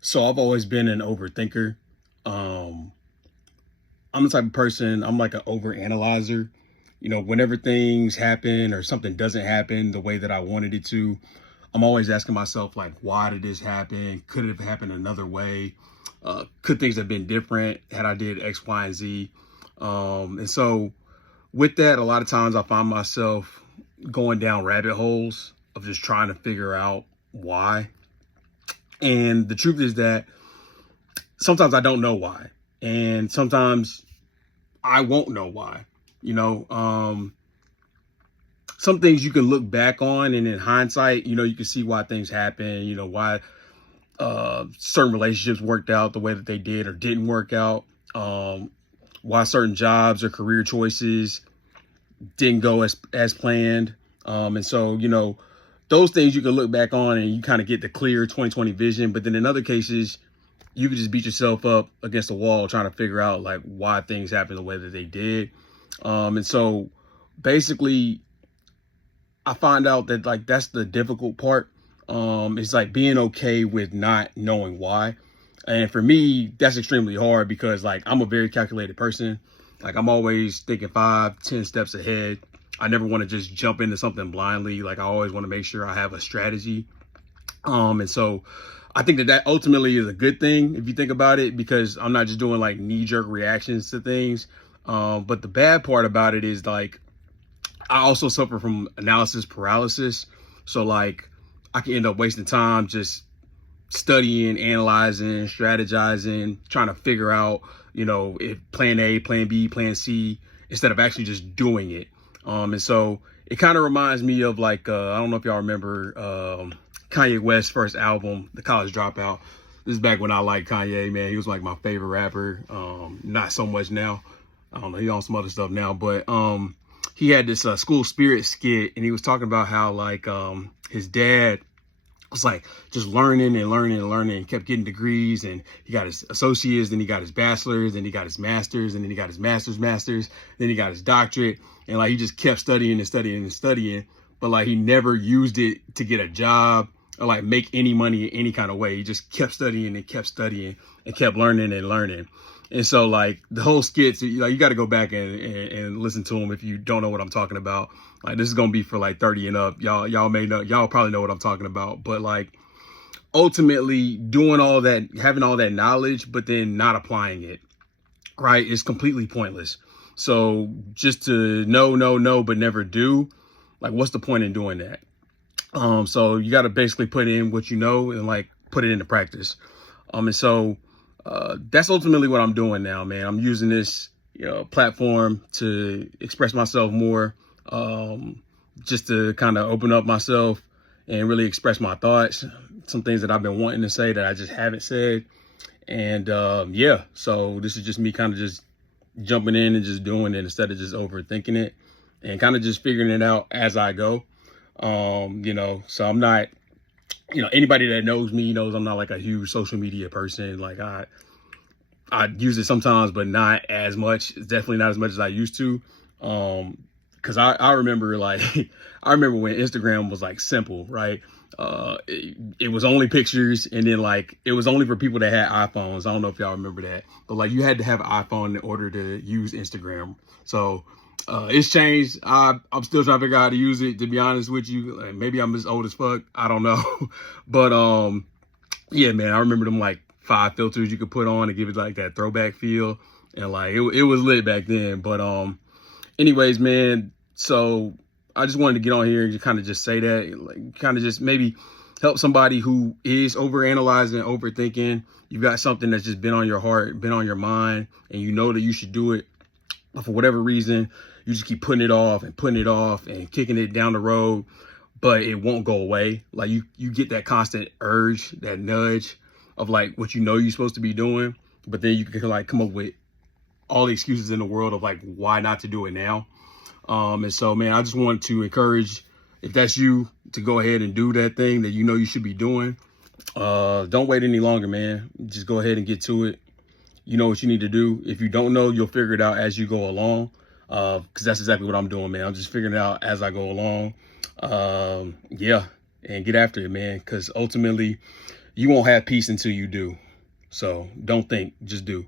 So I've always been an overthinker. Um, I'm the type of person, I'm like an overanalyzer. Whenever things happen or something doesn't happen the way that I wanted it to, I'm always asking myself, like, why did this happen? Could it have happened another way? Could things have been different had I did X, Y, and Z? And so with that, a lot of times I find myself going down rabbit holes of just trying to figure out why. And the truth is that sometimes I don't know why. And sometimes I won't know why. You know, um, some things you can look back on and in hindsight, you can see why things happen, why certain relationships worked out the way that they did or didn't work out, why certain jobs or career choices didn't go as planned. And so, those things you can look back on and you kind of get the clear 2020 vision. But then in other cases, you could just beat yourself up against the wall trying to figure out like why things happened the way that they did. And so basically I find out that like that's the difficult part. It's like being okay with not knowing why. And for me, that's extremely hard because like I'm a very calculated person. Like I'm always thinking 5, 10 steps ahead. I never want to just jump into something blindly. Like I always want to make sure I have a strategy. And so I think that ultimately is a good thing if you think about it, because I'm not just doing like knee jerk reactions to things. But the bad part about it is like I also suffer from analysis paralysis. So like I can end up wasting time just studying, analyzing, strategizing, trying to figure out, if plan A, plan B, plan C, instead of actually just doing it. And so it kind of reminds me of like, I don't know if y'all remember Kanye West's first album, The College Dropout. This is back when I liked Kanye, man. He was like my favorite rapper. Not so much now. I don't know. He's on some other stuff now, but he had this school spirit skit, and he was talking about how like his dad was like just learning and learning and learning and kept getting degrees, and he got his associates, then he got his bachelor's, then he got his master's, and then he got his master's, then he got his doctorate, and like he just kept studying and studying and studying, but like he never used it to get a job or like make any money in any kind of way. He just kept studying and kept studying and kept learning and learning. And so like the whole skits, like you got to go back and listen to them if you don't know what I'm talking about. Like this is going to be for like 30 and up. Y'all may know, y'all probably know what I'm talking about, but like ultimately doing all that, having all that knowledge, but then not applying it, right, is completely pointless. So just to know, but never do, like what's the point in doing that? So you got to basically put in what you know and like put it into practice. And so that's ultimately what I'm doing now, man. I'm using this platform to express myself more, just to kind of open up myself and really express my thoughts, some things that I've been wanting to say that I just haven't said. And yeah, so this is just me kind of just jumping in and just doing it instead of just overthinking it and kind of just figuring it out as I go. So I'm not, anybody that knows me knows I'm not like a huge social media person. Like I use it sometimes, but not as much. It's definitely not as much as I used to. Cause I remember like, I remember when Instagram was like simple, right? It was only pictures, and then like, it was only for people that had iPhones. I don't know if y'all remember that, but like you had to have an iPhone in order to use Instagram. So, it's changed. I'm still trying to figure out how to use it, to be honest with you. Like, maybe I'm just old as fuck. I don't know. But, yeah, man, I remember them like 5 filters you could put on to give it like that throwback feel. And like, it was lit back then. But, anyways, man, so I just wanted to get on here and kind of just say that, like, kind of just maybe help somebody who is overanalyzing, overthinking. You've got something that's just been on your heart, been on your mind, and you know that you should do it. But for whatever reason, you just keep putting it off and kicking it down the road, but it won't go away. Like you get that constant urge, that nudge of like what you're supposed to be doing, but then you can like come up with all the excuses in the world of like why not to do it now. And so, man, I just want to encourage, if that's you, to go ahead and do that thing that you should be doing. Don't wait any longer, man. Just go ahead and get to it. You know what you need to do. If you don't know, you'll figure it out as you go along. Because that's exactly what I'm doing, man. I'm just figuring it out as I go along. Yeah, and get after it, man. Because ultimately, You won't have peace until you do. So don't think, just do.